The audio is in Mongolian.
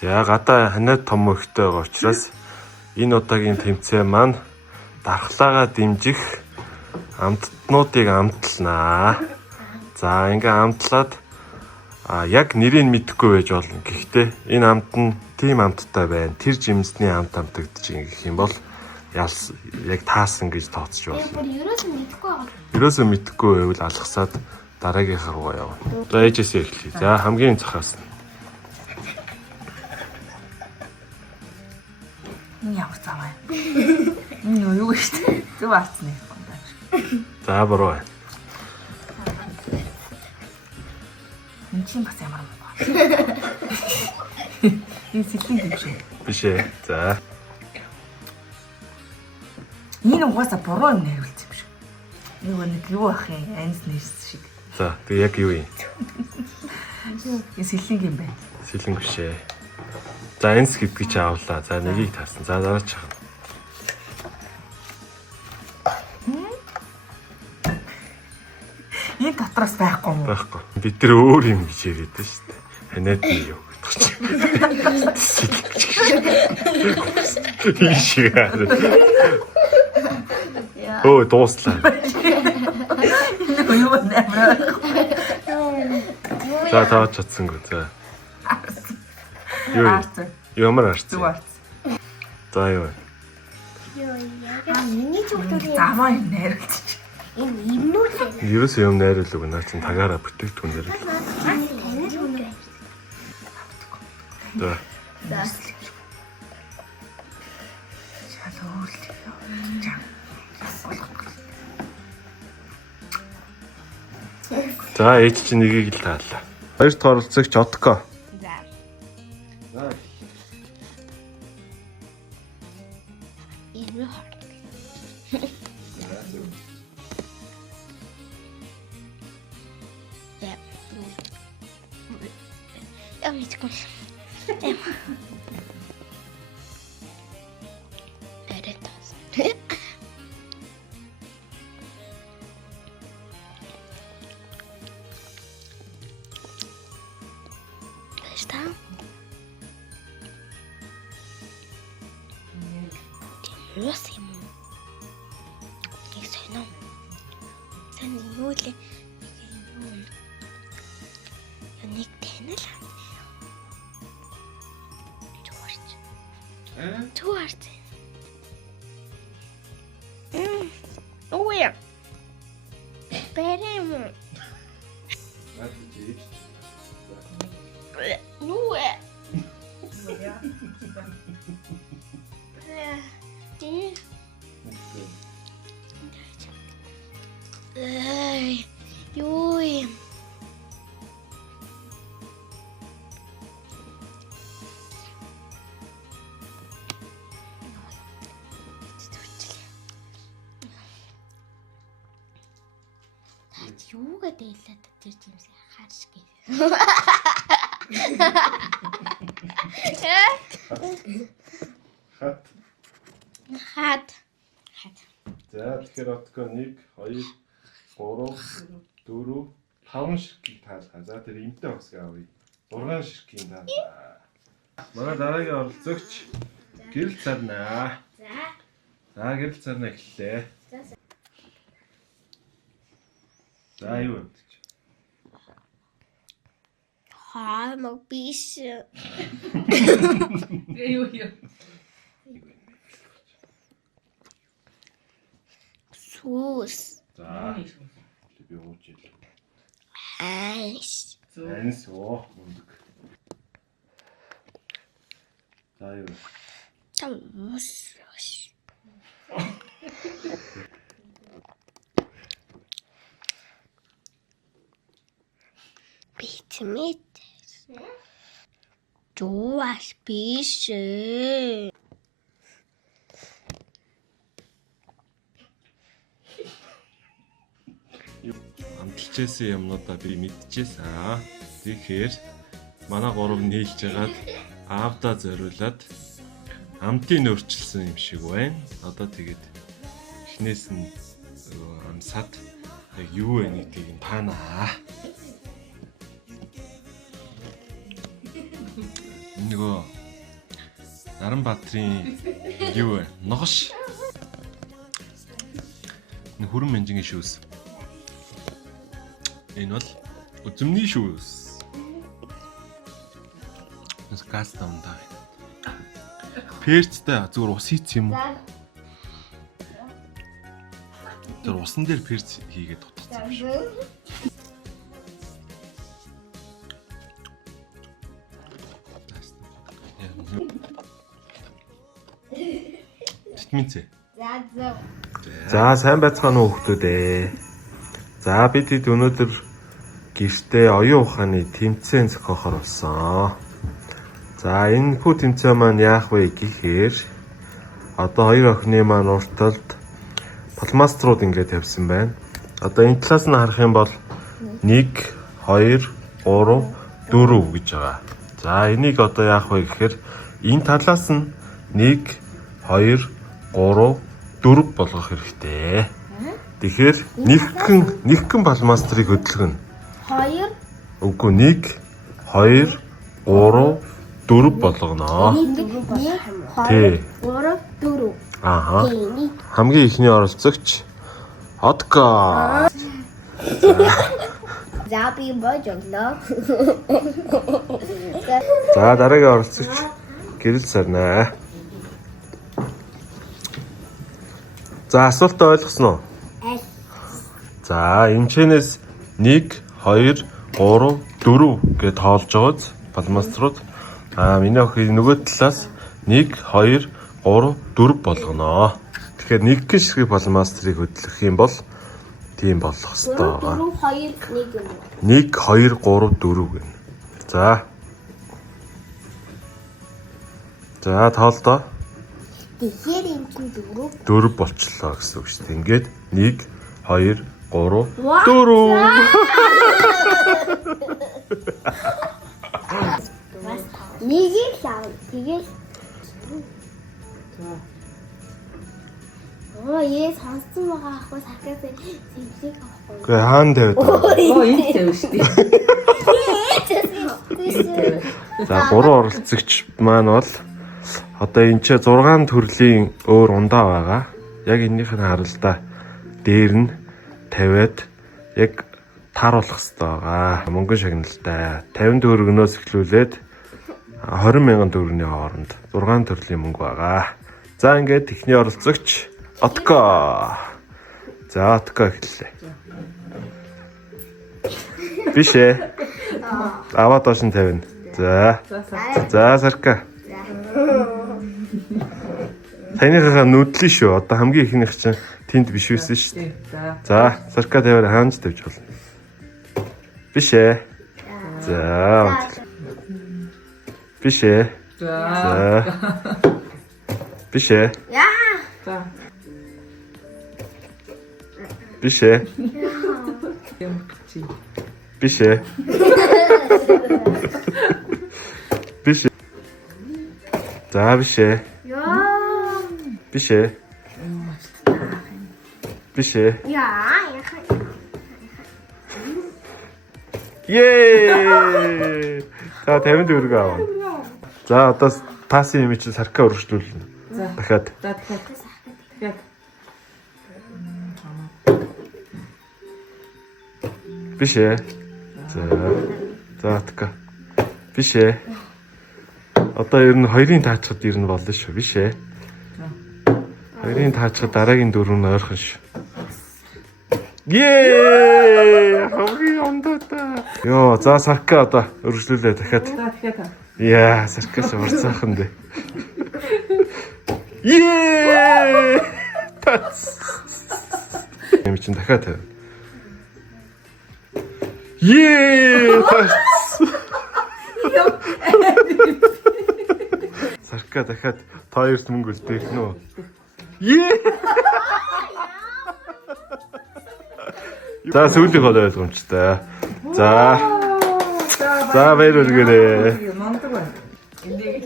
За гадаа ханаад том өгтэй байгаа учраас энэ удаагийн тэмцээн маань дархлаагаа дэмжих амттнуудыг амтлнаа. За ингээ амтлаад яг нэрийг мэдэхгүй байж болно. Гэхдээ энэ амт нь тийм амттай байна. Тэр жимсний амт амтагдаж гэх юм бол яг таасан гэж тооцож болно. Ерөөсөө мэдэхгүй байвал алгасаад дараагийнхаа руу явна. За ээжээсээ эхлэе. За хамгийн цахаас нь. Ямар цаваа. Юу гэвч зөв арцны. За буруу байна. Энд чинь бас ямар юм бэ? Энэ сэлэн юм шиг. Биш ээ. За. Энэ угаасаа буруу юм найруулсан юм шиг. Нэг юу ах юм? Анс нэрс шиг. За тэг яг юу юм? Энэ сэлэн юм байна. Сэлэн биш ээ. За энс гэдгийг чи авлаа. За нэгийг таарсан. За дараач хаа. Энэ дотроос байхгүй юм уу? Байхгүй. Бид тэр өөр юм гэж яриад байна шүү дээ. Ханаад нь юу гэдэг чи. Ийшээ. Оо дууслаа. Энэ юу нэмрээ. За таач чадсангүй. За. Юу? Ямар арц? Зүг арц. За юу? Миний зүгтүүд Заваа юм найруулчих. энэ юмнууд Ерөөс юм найруулаг наа чин тагаараа бүтээгдэхүүн найруулаг. танил хүн. За. Шал өөрлөв. За ээж чинь нэгийг л таалаа. Хоёр дахь оролцогч Отко. За. Энэ Я мэдгүй. Эрэтас. Está? Timurasi mo. Isa na. Sen yule. Яник тэнэл аа. Туарт. Ой. Бэрэм. Нүэ. Эй, юй. Юугаа дээлээд тэр жимсээ харш гээ. Хат. За тэгэхээр Отко 1 2 3 4 5 ширхгийг таалгаа. За тэр эмтэй хосгийг авъя. 6 ширхгийг таалгаа. Манай дараагийн оролцогч Гэрэл Царнаа. За Гэрэл Царнаа эхэллээ. За юу вэ? Хамаг биш. Юу. Сус. За. Би ууж ил. Айс. Анс оо мундаг. За юу? Тамус. Битмит. Жуаш биш. Амталчээсэн юмнуудаа би мэдчихсэн. Тэгэхээр манай гурав нийлж хагаад аавдаа зориулаад амтыг өөрчилсөн юм шиг байна. Одоо тэгээд эхнээс нь амсаад яг юу вэ гэдгийг нь таанаа. Нөгөө Наранбаатрын юу вэ? Ногош. Хүрэн менжингийн шүүс. Энэ бол үзмний шүүс. Нас газ тавнаа. Перцтэй зүгээр ус хийц юм уу? Тэр усан дээр перц хийгээд дутгацсан юм шиг. Тэтминцээ. За сайн байцгаана уу хүмүүс ээ. За бид өнөөдөр гэртээ оюун ухааны тэмцээн зохиохоор болсон. За энэ хүү тэмцээн маань яах вэ гэхээр одоо хоёр охины маань урталд пластмаструуд ингээд тавьсан байна. Одоо энэ талаас нь харах юм бол 1 2 3 4 гэж байгаа. За энийг одоо яах вэ гэхээр энэ талаас нь 1 2 3 4 болгох хэрэгтэй. Тэгэхээр нэгхэн пластмастрыг хөдөлгөнө. 2 Үгүй 1 2 3 4 болгоно. 1 Тий. 3 4 Ааха. Хамгийн ихний оролцогч Отко. За би божоглоо. За дараагийн оролцогч Гэрэл Сарнаа. За асуултаа ойлгосон уу? За эмчнээс 1 2 3 4 гэж тоолж байгааз пластмаструуд миний охин нөгөө талаас 1 2 3 4 болгоно. Тэгэхээр нэг гişрэг пластмастрыг хөдлөх юм бол тийм болох ёстой байгаа. 2 1 юм. 1 2 3 4 гэнэ. За. За тоолдоо. Тэгэхээр энэ чинь 4. 4 болчлоо гэсэн үг шүү дээ. Ингээд 1 2 3 4. Нэгийг лав. Тэгээд яа сонссон байгаа ахгүй сакаас зэмлэг авахгүй. Гэ хаан тавьд. Энэ тавь шүү дээ. За 3 оролцогч маань бол одоо энэ ч 6 төрлийн өөр ундаа байгаа. Яг энэнийх нь харалдаа дээр нь тавиад яг тааруулах хэрэгтэй байгаа. Мөнгөн шагналтай 50 төгрөгнөөс эхлүүлээд 20,000 төгрөгийн хооронд 6 төрлийн мөнгө байгаа. За ингээд эхний оролцогч Отко. За Отко эхэллээ. Биш ээ. Аваад доош нь тавина. За. За Сарка. Танийхаа нүдлээ шүү. Одоо хамгийн ихнийх чинь тэнд биш байсан шүү дээ. За Сарка тавиад хаанч тавьж болно. Биш ээ. За. Биш ээ. За. Биш ээ. За. Биш ээ. Биш ээ. Биш. За биш ээ. Биш ээ. Биш ээ. Yay! За 50 төгрөг аваа. За одоо пассын юм чи Сарка өргөжлүүлнэ. Дахиад. За дахиад. Биш ээ. За така. Биш ээ. Одоо ер нь хоёрын таачхад ер нь болно шүү. Биш ээ. Хоёрын таачхад дараагийн дөрөв нь ойрхон шүү. Ее! Хамгийн ондоо. Йоо, за Сарка одоо өргөжлүүлээ дахиад. За дахиад. Яа, Саркас урцаахан дээ. Ее! Юм чин дахиад тавь. Ее! Сарка дахиад та хоёрт мөнгө үлдээх нөө. Ее! За сүүлийн гол ойлгомжтой. За баяр үргээрээ. Мондөг байна. Энийг